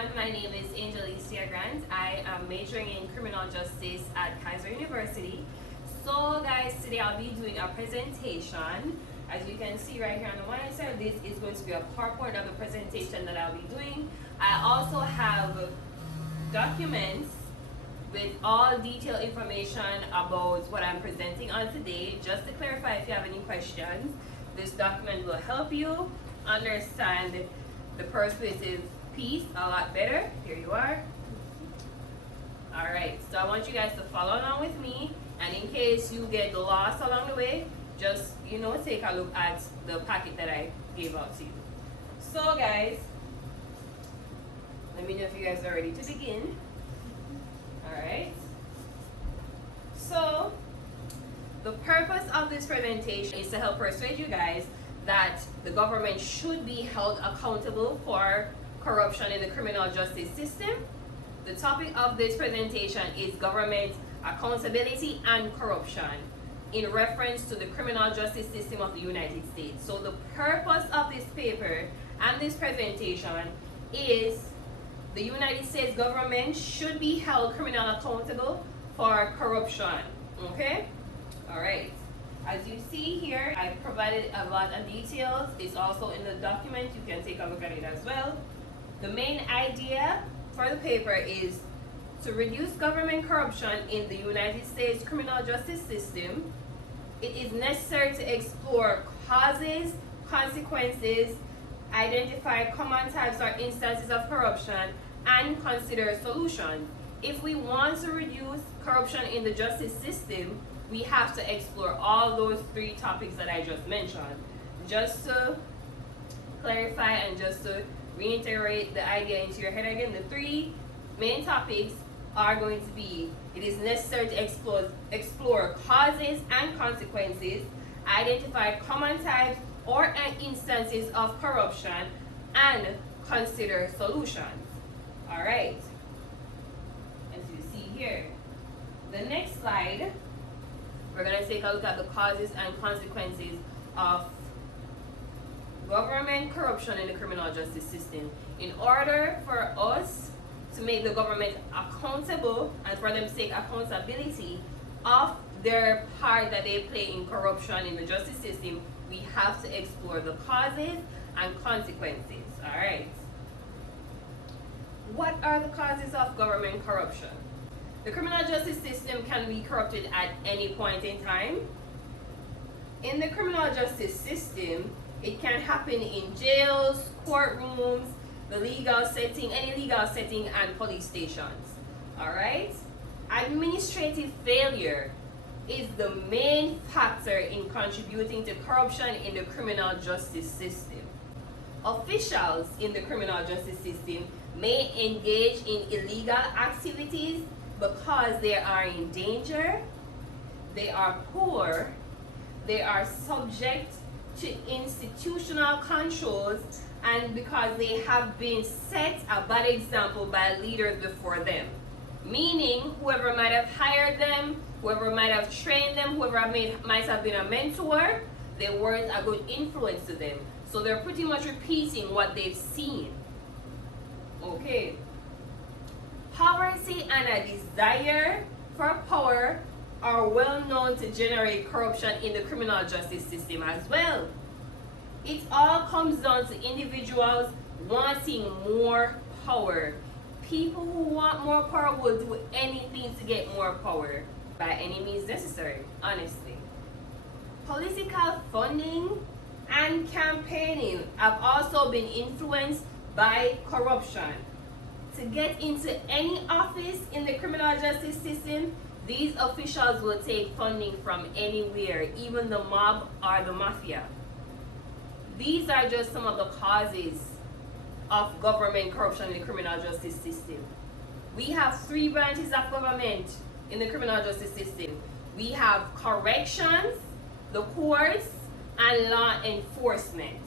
everyone, my name is Angelicia Grant. I am majoring in criminal justice at Kaiser University. So guys, today I'll be doing a presentation. As you can see right here on the one side, this is going to be a PowerPoint of the presentation that I'll be doing. I also have documents with all detailed information about what I'm presenting on today. Just to clarify, if you have any questions, this document will help you understand the persuasive piece a lot better. Here you are. Alright, so I want you guys to follow along with me, and in case you get lost along the way, just take a look at the packet that I gave out to you. So guys, let me know if you guys are ready to begin. Alright, so the purpose of this presentation is to help persuade you guys that the government should be held accountable for corruption in the criminal justice system. The topic of this presentation is government accountability and corruption in reference to the criminal justice system of the United States. So the purpose of this paper and this presentation is the United States government should be held criminally accountable for corruption. Okay? Alright. As you see here, I provided a lot of details. It's also in the document. You can take a look at it as well. The main idea for the paper is to reduce government corruption in the United States criminal justice system. It is necessary to explore causes, consequences, identify common types or instances of corruption, and consider solutions. If we want to reduce corruption in the justice system, we have to explore all those three topics that I just mentioned. Just to clarify and just to reiterate the idea into your head again, the three main topics are going to be: it is necessary to explore causes and consequences, identify common types or instances of corruption, and consider solutions. Alright, as you see here, the next slide, we're going to take a look at the causes and consequences of government corruption in the criminal justice system. In order for us to make the government accountable and for them to take accountability of their part that they play in corruption in the justice system, we have to explore the causes and consequences. Alright. What are the causes of government corruption? The criminal justice system can be corrupted at any point in time. In the criminal justice system, it can happen in jails, courtrooms, the legal setting, any legal setting, and police stations. Alright? Administrative failure is the main factor in contributing to corruption in the criminal justice system. Officials in the criminal justice system may engage in illegal activities because they are in danger, they are poor, they are subject to institutional controls, and because they have been set a bad example by leaders before them. Meaning, whoever might have hired them, whoever might have trained them, whoever might have been a mentor, they weren't a good influence to them. So they're pretty much repeating what they've seen. Okay. Poverty and a desire for power are well known to generate corruption in the criminal justice system as well. It all comes down to individuals wanting more power. People who want more power will do anything to get more power by any means necessary, honestly. Political funding and campaigning have also been influenced by corruption. To get into any office in the criminal justice system, these officials will take funding from anywhere, even the mob or the mafia. These are just some of the causes of government corruption in the criminal justice system. We have three branches of government in the criminal justice system. We have corrections, the courts, and law enforcement.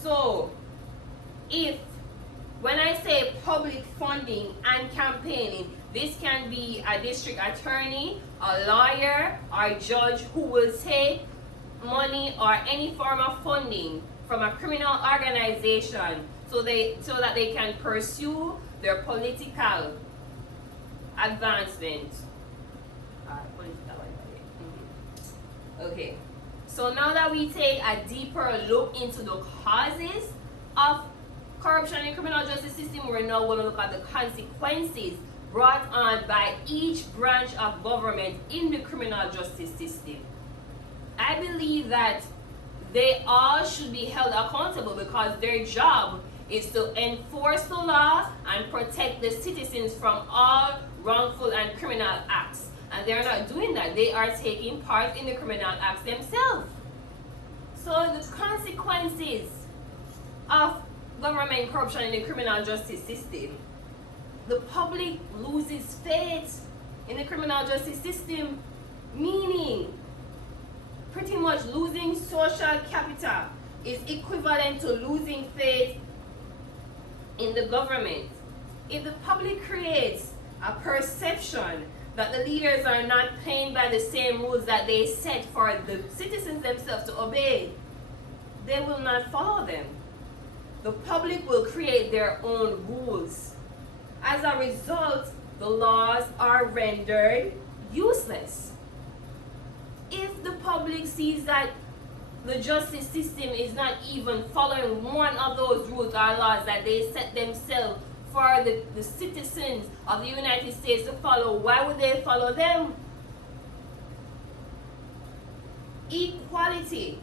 So, when I say public funding and campaigning, this can be a district attorney, a lawyer, or a judge who will take money or any form of funding from a criminal organization so that they can pursue their political advancement. Okay, so now that we take a deeper look into the causes of corruption in the criminal justice system, we're now going to look at the consequences brought on by each branch of government in the criminal justice system. I believe that they all should be held accountable because their job is to enforce the law and protect the citizens from all wrongful and criminal acts. And they're not doing that. They are taking part in the criminal acts themselves. So the consequences of government corruption in the criminal justice system: the public loses faith in the criminal justice system, meaning pretty much losing social capital is equivalent to losing faith in the government. If the public creates a perception that the leaders are not playing by the same rules that they set for the citizens themselves to obey, they will not follow them. The public will create their own rules. As a result, the laws are rendered useless. If the public sees that the justice system is not even following one of those rules or laws that they set themselves for the citizens of the United States to follow, why would they follow them? Equality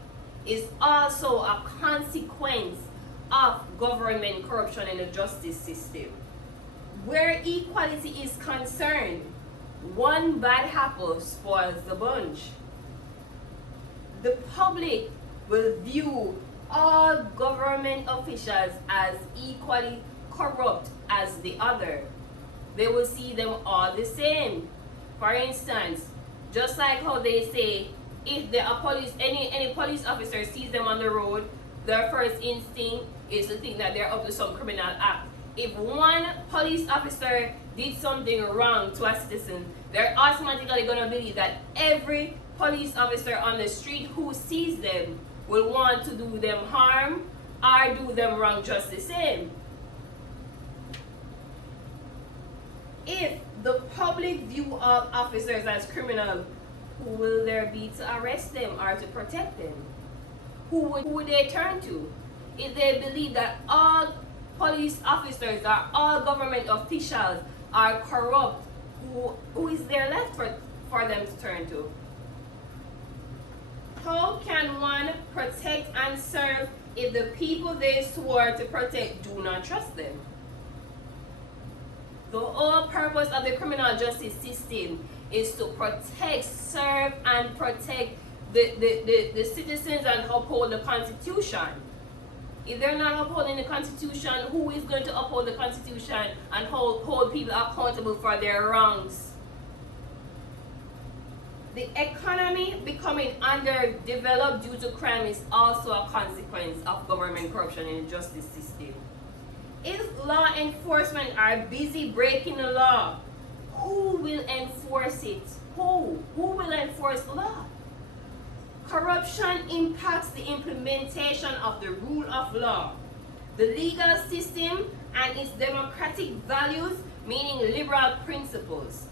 is also a consequence of government corruption in the justice system. Where equality is concerned, one bad apple spoils the bunch. The public will view all government officials as equally corrupt as the other. They will see them all the same. For instance, just like how they say, if any police officer sees them on the road, their first instinct is to think that they're up to some criminal act. If one police officer did something wrong to a citizen, they're automatically going to believe that every police officer on the street who sees them will want to do them harm or do them wrong just the same. If the public view all officers as criminals, who will there be to arrest them or to protect them? Who would they turn to? If they believe that all police officers or all government officials are corrupt, who is there left for them to turn to? How can one protect and serve if the people they swore to protect do not trust them? The whole purpose of the criminal justice system is to protect, serve, and protect the citizens and uphold the Constitution. If they're not upholding the Constitution, who is going to uphold the Constitution and hold people accountable for their wrongs? The economy becoming underdeveloped due to crime is also a consequence of government corruption in the justice system. If law enforcement are busy breaking the law, who will enforce it? Who will enforce the law? Corruption impacts the implementation of the rule of law, the legal system, and its democratic values, meaning liberal principles.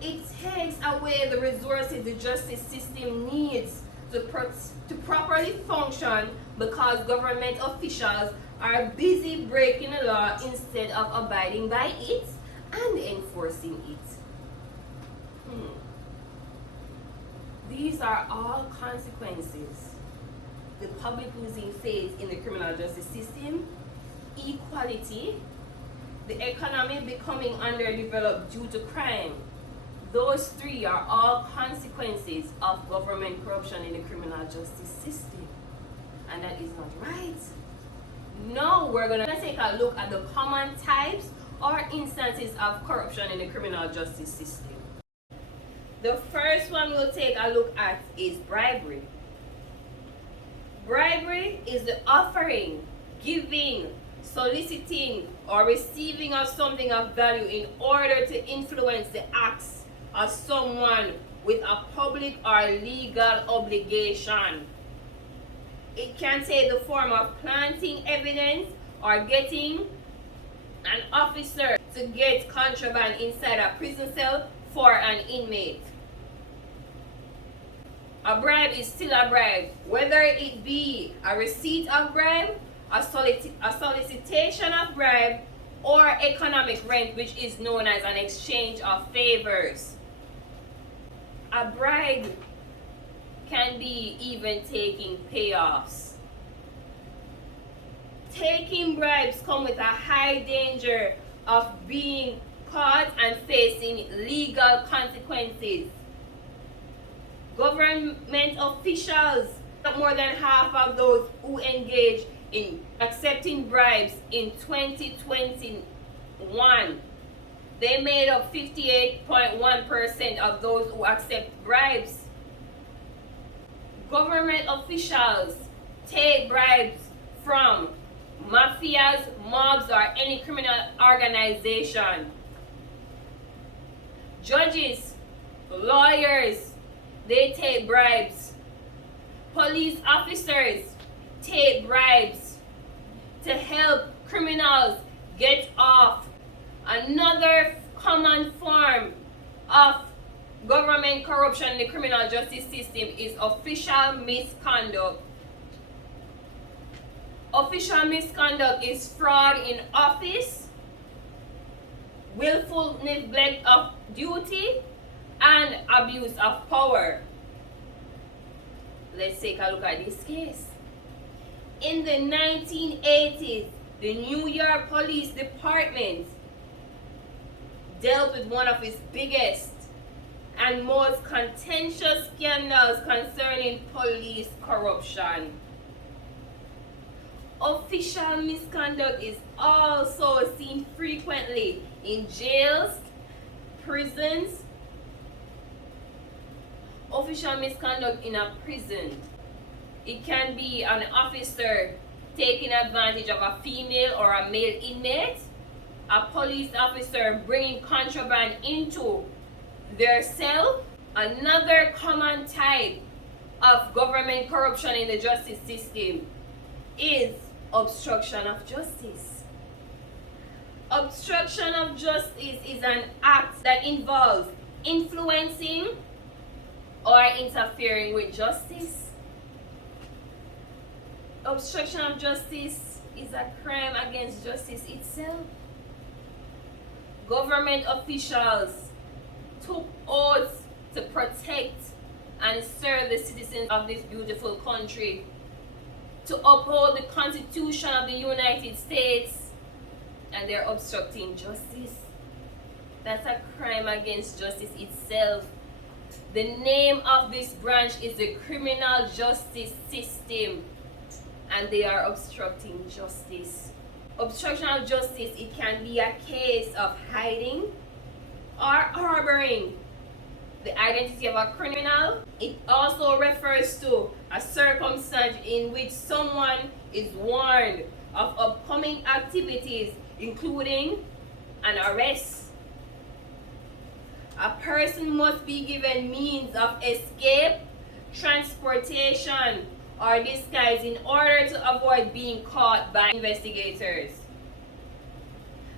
It takes away the resources the justice system needs to properly function because government officials are busy breaking the law instead of abiding by it and enforcing it. These are all consequences. The public losing faith in the criminal justice system, equality, the economy becoming underdeveloped due to crime. Those three are all consequences of government corruption in the criminal justice system. And that is not right. Now we're going to take a look at the common types or instances of corruption in the criminal justice system. The first one we'll take a look at is bribery. Bribery is the offering, giving, soliciting, or receiving of something of value in order to influence the acts of someone with a public or legal obligation. It can take the form of planting evidence or getting an officer to get contraband inside a prison cell for an inmate. A bribe is still a bribe, whether it be a receipt of bribe, a solicitation of bribe, or economic rent, which is known as an exchange of favors. A bribe can be even taking payoffs. Taking bribes come with a high danger of being caught and facing legal consequences. Government officials, more than half of those who engage in accepting bribes in 2021, they made up 58.1% of those who accept bribes. Government officials take bribes from mafias, mobs, or any criminal organization. Judges, lawyers, they take bribes. Police officers take bribes to help criminals get off. Another common form of government corruption in the criminal justice system is official misconduct. Official misconduct is fraud in office, willful neglect of duty, and abuse of power. Let's take a look at this case. In the 1980s, the New York Police Department dealt with one of its biggest and most contentious scandals concerning police corruption. Official misconduct is also seen frequently in jails, prisons. Official misconduct in a prison. It can be an officer taking advantage of a female or a male inmate, a police officer bringing contraband into their cell. Another common type of government corruption in the justice system is obstruction of justice. Obstruction of justice is an act that involves influencing or interfering with justice. Obstruction of justice is a crime against justice itself. Government officials took oaths to protect and serve the citizens of this beautiful country, to uphold the Constitution of the United States, and they're obstructing justice. That's a crime against justice itself. The name of this branch is the criminal justice system, and they are obstructing justice. Obstruction of justice, it can be a case of hiding or harboring the identity of a criminal. It also refers to a circumstance in which someone is warned of upcoming activities, including an arrest. A person must be given means of escape, transportation, or disguise in order to avoid being caught by investigators.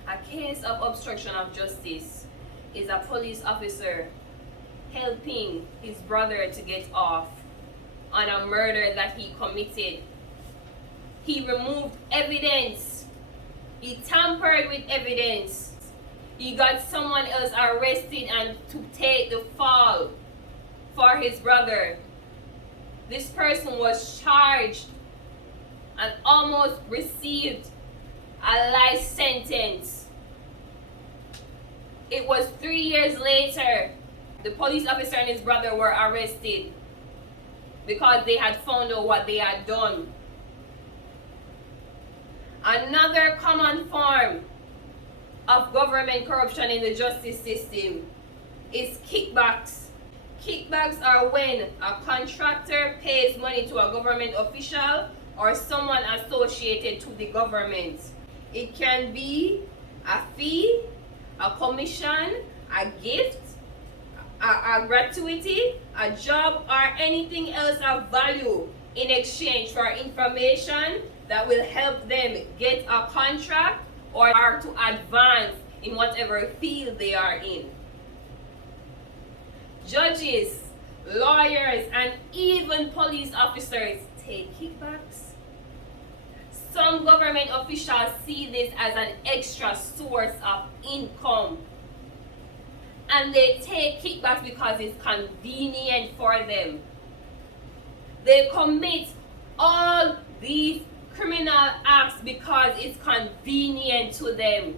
A case of obstruction of justice is a police officer helping his brother to get off on a murder that he committed. He removed evidence. He tampered with evidence. He got someone else arrested and to take the fall for his brother. This person was charged and almost received a life sentence. It was 3 years later, the police officer and his brother were arrested because they had found out what they had done. Another common form of government corruption in the justice system is kickbacks. Kickbacks are when a contractor pays money to a government official or someone associated to the government. It can be a fee, a commission, a gift, a gratuity, a job, or anything else of value in exchange for information, that will help them get a contract or to advance in whatever field they are in. Judges, lawyers, and even police officers take kickbacks. Some government officials see this as an extra source of income, and they take kickbacks because it's convenient for them. They commit all these criminal acts because it's convenient to them.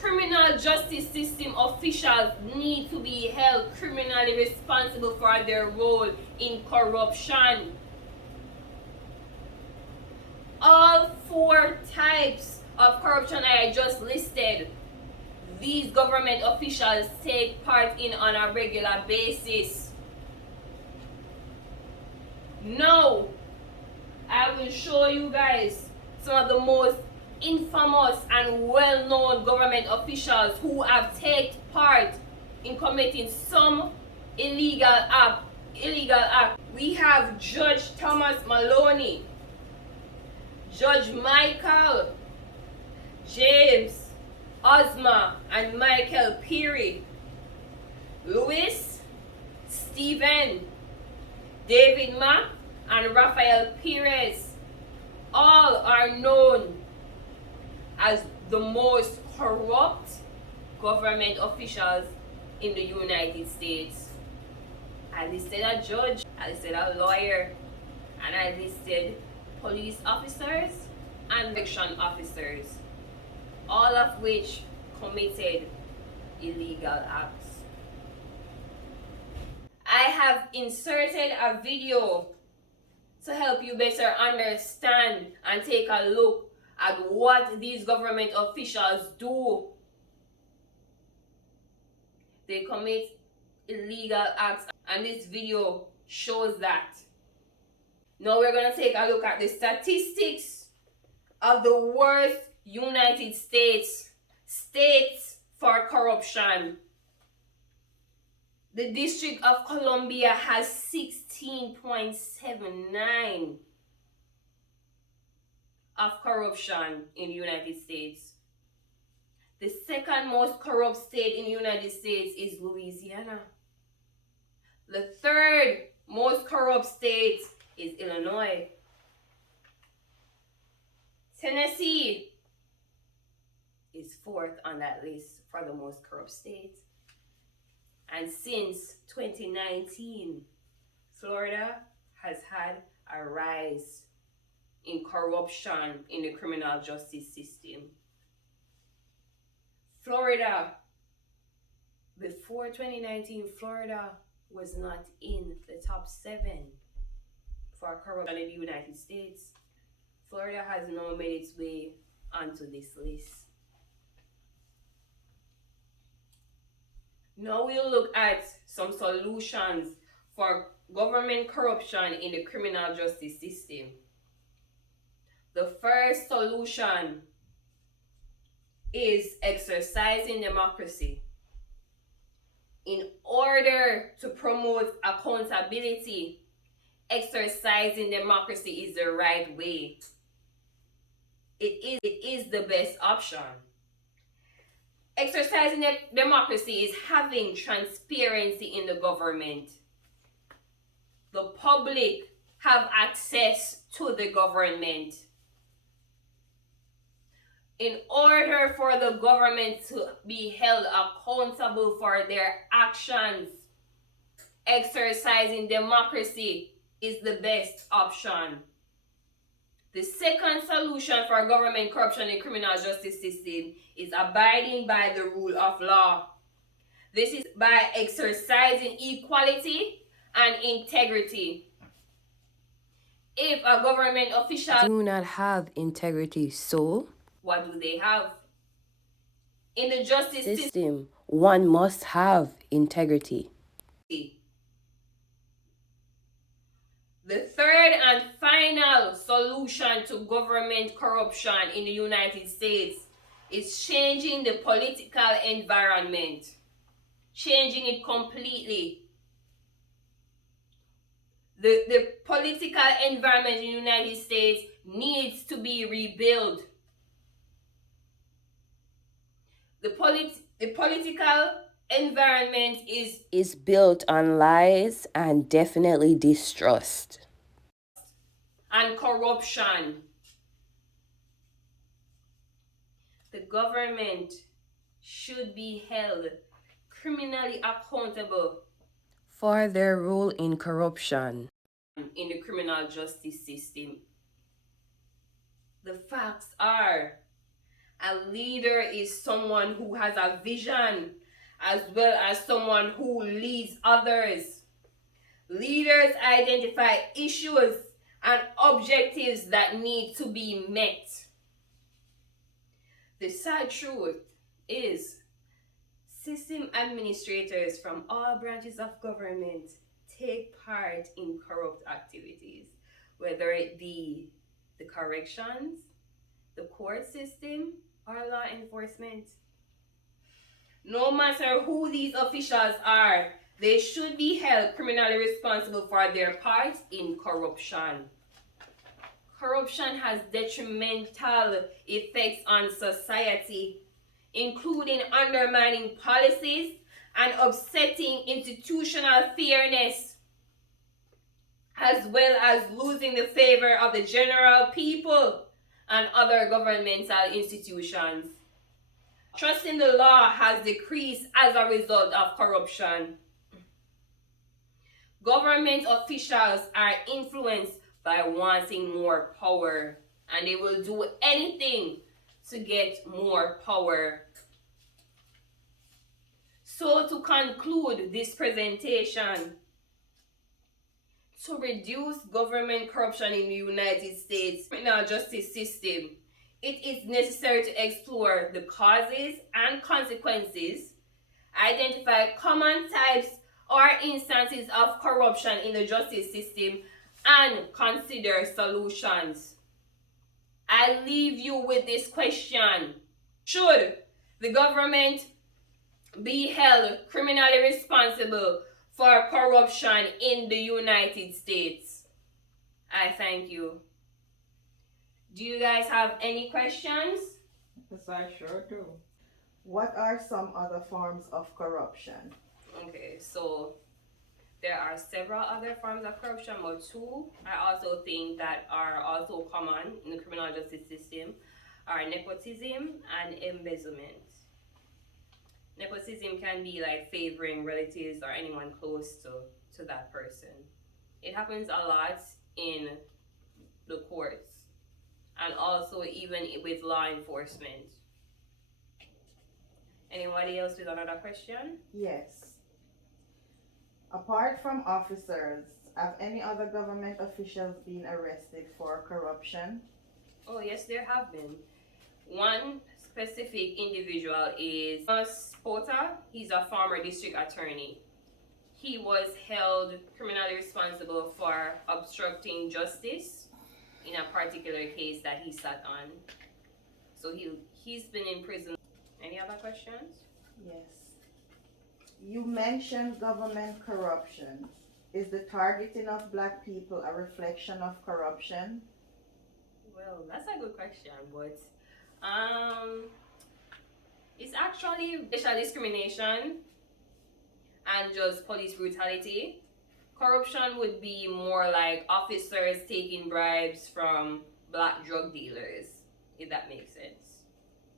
Criminal justice system officials need to be held criminally responsible for their role in corruption. All 4 types of corruption I just listed, these government officials take part in on a regular basis. Now, I will show you guys some of the most infamous and well-known government officials who have taken part in committing some illegal act. We have Judge Thomas Maloney, Judge Michael, James, Ozma, and Michael Peary, Louis, Stephen, David Mack, and Rafael Perez. All are known as the most corrupt government officials in the United States. I listed a judge, I listed a lawyer, and I listed police officers and election officers, all of which committed illegal acts. I have inserted a video to help you better understand and take a look at what these government officials do. They commit illegal acts, and this video shows that. Now we're going to take a look at the statistics of the worst United States for corruption. The District of Columbia has 16.79 of corruption in the United States. The second most corrupt state in the United States is Louisiana. The third most corrupt state is Illinois. Tennessee is 4th on that list for the most corrupt state. And since 2019, Florida has had a rise in corruption in the criminal justice system. Florida, before 2019, Florida was not in the top 7 for corruption in the United States. Florida has now made its way onto this list. Now we'll look at some solutions for government corruption in the criminal justice system. The first solution is exercising democracy. In order to promote accountability, exercising democracy is the right way. It is the best option. Exercising democracy is having transparency in the government. The public have access to the government. In order for the government to be held accountable for their actions, exercising democracy is the best option. The second solution for government corruption in the criminal justice system is abiding by the rule of law. This is by exercising equality and integrity. If a government official do not have integrity, so what do they have? In the justice system, one must have integrity. The third and final solution to government corruption in the United States is changing the political environment. Changing it completely. The political environment in the United States needs to be rebuilt. The political environment is built on lies and definitely distrust. and corruption. The government should be held criminally accountable For their role in corruption. in the criminal justice system. The facts are, a leader is someone who has a vision as well as someone who leads others. Leaders identify issues and objectives that need to be met. The sad truth is, system administrators from all branches of government take part in corrupt activities, whether it be the corrections, the court system, or law enforcement. No matter who these officials are, they should be held criminally responsible for their part in corruption. Corruption has detrimental effects on society, including undermining policies and upsetting institutional fairness, as well as losing the favor of the general people and other governmental institutions. Trust in the law has decreased as a result of corruption. Government officials are influenced by wanting more power, and they will do anything to get more power. So, to conclude this presentation, to reduce government corruption in the United States criminal justice system, it is necessary to explore the causes and consequences, identify common types or instances of corruption in the justice system, and consider solutions. I leave you with this question: should the government be held criminally responsible for corruption in the United States? I thank you. Do you guys have any questions? Yes, I sure do. What are some other forms of corruption? Okay, so there are several other forms of corruption, but two I also think that are also common in the criminal justice system are nepotism and embezzlement. Nepotism can be like favoring relatives or anyone close to that person. It happens a lot in the courts and also even with law enforcement. Anybody else with another question? Yes. Apart from officers, have any other government officials been arrested for corruption? Oh yes, there have been. One specific individual is Thomas Porter. He's a former district attorney. He was held criminally responsible for obstructing justice in a particular case that he sat on. So he's been in prison. Any other questions? Yes. You mentioned government corruption. Is the targeting of black people a reflection of corruption? Well, that's a good question, but it's actually racial discrimination and just police brutality. Corruption would be more like officers taking bribes from black drug dealers, if that makes sense.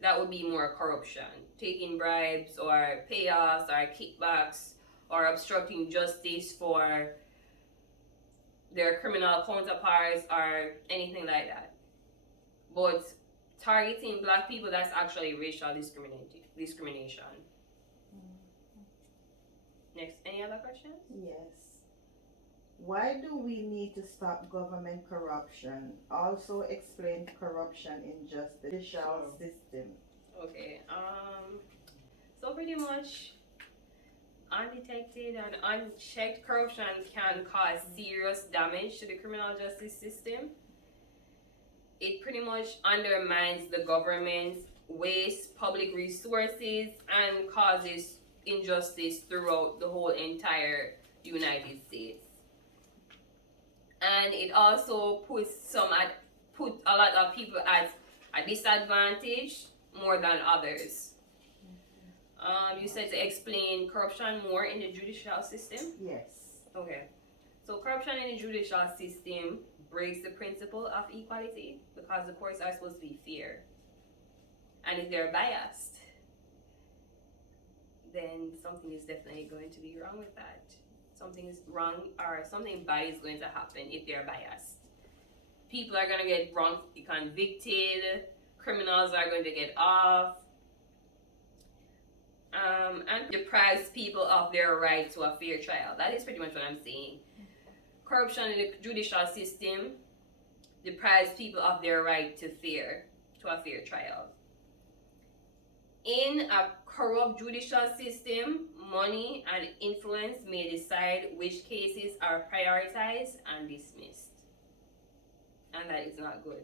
That would be more corruption. Taking bribes or payoffs or kickbacks or obstructing justice for their criminal counterparts or anything like that. But targeting black people, that's actually racial discrimination. Next, any other questions? Yes. Why do we need to stop government corruption? Also explain corruption in judicial system. Okay, so pretty much undetected and unchecked corruption can cause serious damage to the criminal justice system. It pretty much undermines the government, wastes public resources, and causes injustice throughout the whole entire United States. and it also put a lot of people at a disadvantage more than others. You said to explain corruption more in the judicial system? Yes. Okay. So corruption in the judicial system breaks the principle of equality because the courts are supposed to be fair. And if they're biased, then something is definitely going to be wrong with that. Something is wrong or something bad is going to happen if they're biased. People are going to get wrongfully convicted, criminals are going to get off, and deprives people of their right to a fair trial. That is pretty much what I'm saying. Corruption in the judicial system deprives people of their right to a fair trial. In a corrupt judicial system, money and influence may decide which cases are prioritized and dismissed. And that is not good.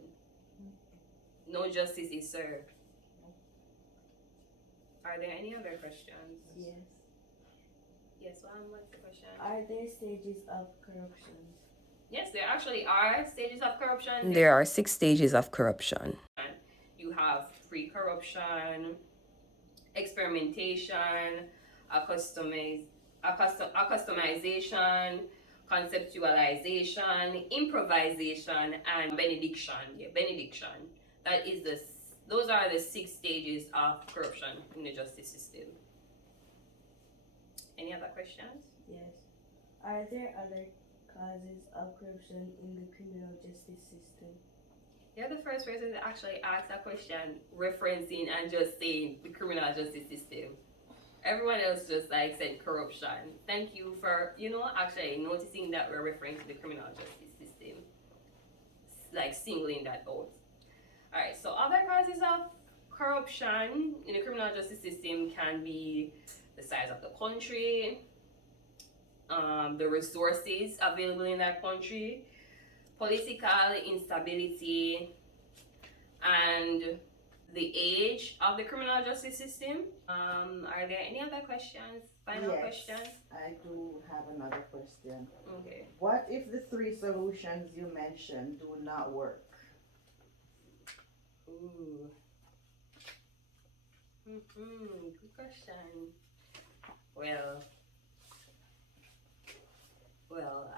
No justice is served. Are there any other questions? Yes. Yes, what's the question? Are there stages of corruption? Yes, there actually are stages of corruption. There are 6 stages of corruption. You have pre-corruption, experimentation, accustomization, conceptualization, improvisation, and benediction. Those are the 6 stages of corruption in the justice system. Any other questions? Yes. Are there other causes of corruption in the criminal justice system? You're the first person to actually ask that question, referencing and just saying the criminal justice system. Everyone else just said corruption. Thank you for, actually noticing that we're referring to the criminal justice system. Singling that out. Alright, so other causes of corruption in the criminal justice system can be the size of the country, the resources available in that country, political instability, and the age of the criminal justice system. Are there any other questions? Final questions? I do have another question. Okay. What if the 3 solutions you mentioned do not work? Ooh. Good question. Well,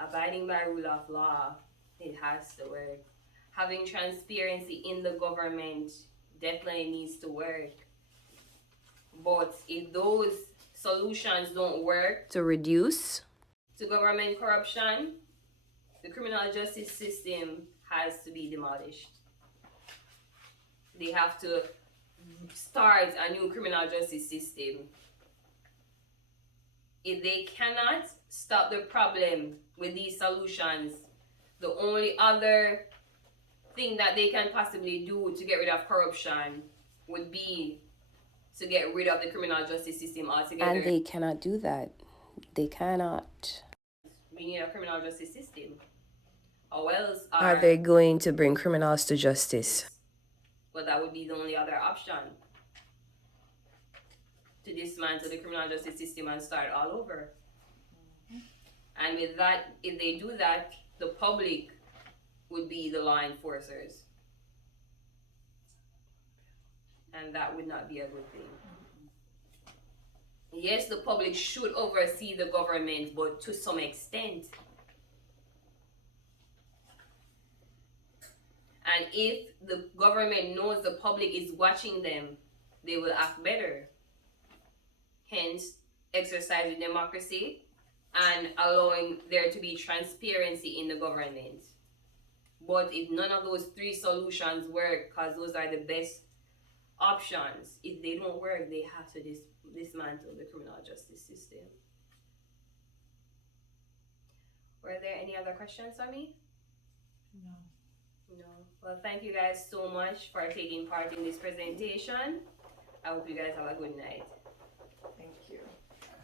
abiding by rule of law, it has to work. Having transparency in the government definitely needs to work. But if those solutions don't work To reduce to government corruption, the criminal justice system has to be demolished. They have to start a new criminal justice system. If they cannot stop the problem with these solutions, the only other thing that they can possibly do to get rid of corruption would be to get rid of the criminal justice system altogether. and they cannot do that. They cannot. We need a criminal justice system. Or else Are they going to bring criminals to justice? Well, that would be the only other option. To dismantle the criminal justice system and start all over. And with that, if they do that, the public would be the law enforcers. And that would not be a good thing. Yes, the public should oversee the government, but to some extent. And if the government knows the public is watching them, they will act better. Hence, exercising democracy and allowing there to be transparency in the government. But if none of those 3 solutions work, because those are the best options, if they don't work, they have to dismantle the criminal justice system. Were there any other questions for me? No. Well, thank you guys so much for taking part in this presentation. I hope you guys have a good night.